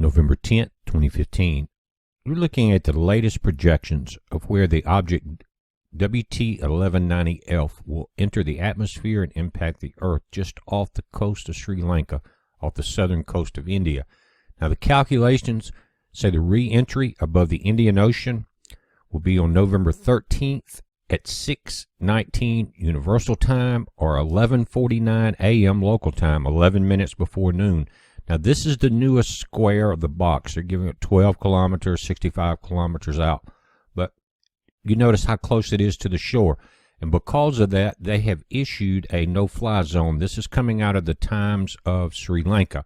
November 10th, 2015. We're looking at the latest projections of where the object WT1190F will enter the atmosphere and impact the Earth just off the coast of Sri Lanka, off the southern coast of India. Now, the calculations say the re-entry above the Indian Ocean will be on November 13th at 6:19 Universal Time or 11:49 a.m. local time, 11 minutes before noon. Now, this is the newest square of the box. They're giving it 12 kilometers, 65 kilometers out. But you notice how close it is to the shore. And because of that, they have issued a no-fly zone. This is coming out of the Times of Sri Lanka.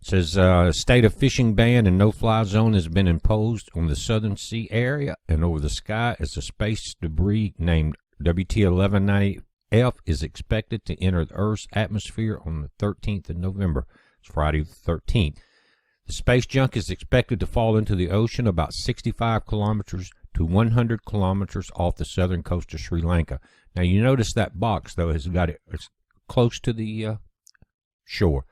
It says a state of fishing ban and no-fly zone has been imposed on the southern sea area and over the sky as the space debris named WT1190F is expected to enter the Earth's atmosphere on the 13th of November. It's Friday the 13th. The space junk is expected to fall into the ocean about 65 kilometers to 100 kilometers off the southern coast of Sri Lanka. Now, you notice that box, though, has got it's close to the shore.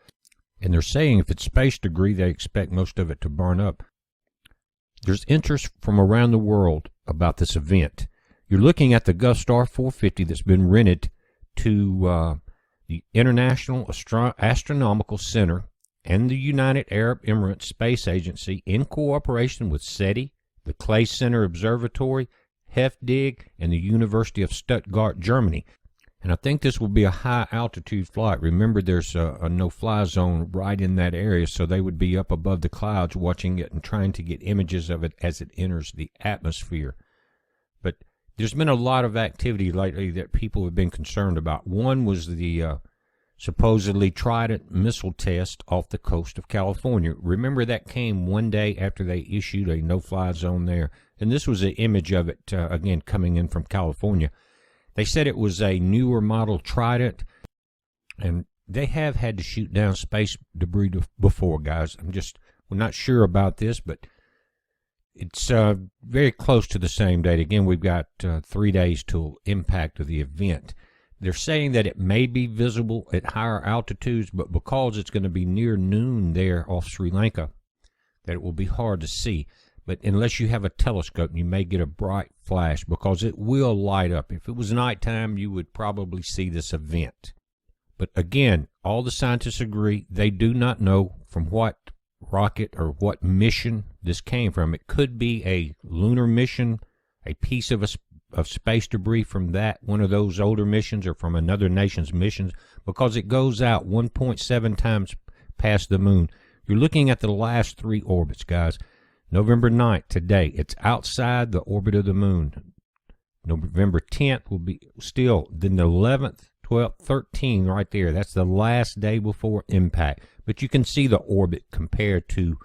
And they're saying if it's space debris, they expect most of it to burn up. There's interest from around the world about this event. You're looking at the Gulfstar 450 that's been rented to the International Astronomical Center and the United Arab Emirates Space Agency in cooperation with SETI, the Clay Center Observatory, HEFDIG, and the University of Stuttgart, Germany. And I think this will be a high-altitude flight. Remember, there's a no-fly zone right in that area, so they would be up above the clouds watching it and trying to get images of it as it enters the atmosphere. But there's been a lot of activity lately that people have been concerned about. One was the supposedly Trident missile test off the coast of California. Remember, that came one day after they issued a no-fly zone there. And this was an image of it, again, coming in from California. They said it was a newer model Trident, and they have had to shoot down space debris before, guys. We're not sure about this, but it's very close to the same date. Again, we've got 3 days till impact of the event. They're saying that it may be visible at higher altitudes, but because it's going to be near noon there off Sri Lanka, that it will be hard to see. But unless you have a telescope, you may get a bright flash because it will light up. If it was nighttime, you would probably see this event. But again, all the scientists agree they do not know from what rocket or what mission this came from. It could be a lunar mission, a piece of space debris from one of those older missions, or from another nation's missions, because it goes out 1.7 times past the moon. You're looking at the last 3 orbits, guys. November 9th, today, it's outside the orbit of the moon. November 10th will be still, then the 11th, 12th, 13th right there. That's the last day before impact. But you can see the orbit compared to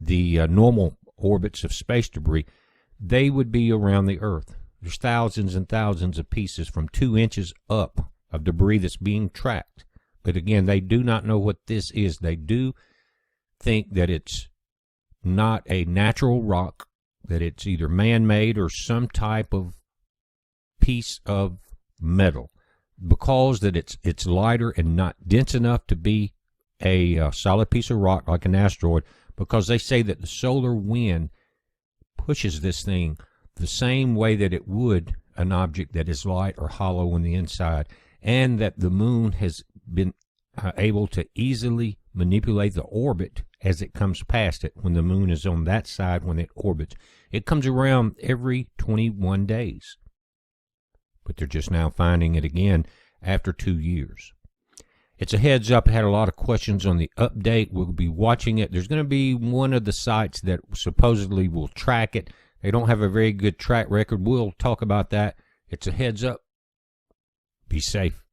the normal orbits of space debris. They would be around the Earth. There's thousands and thousands of pieces from 2 inches up of debris that's being tracked. But again, they do not know what this is. They do think that it's not a natural rock, that it's either man-made or some type of piece of metal, because that it's lighter and not dense enough to be a solid piece of rock like an asteroid, because they say that the solar wind pushes this thing the same way that it would an object that is light or hollow on the inside, and that the moon has been able to easily manipulate the orbit as it comes past it when the moon is on that side when it orbits. It comes around every 21 days. But they're just now finding it again after 2 years. It's a heads up. I had a lot of questions on the update. We'll be watching it. There's going to be one of the sites that supposedly will track it. They don't have a very good track record. We'll talk about that. It's a heads up. Be safe.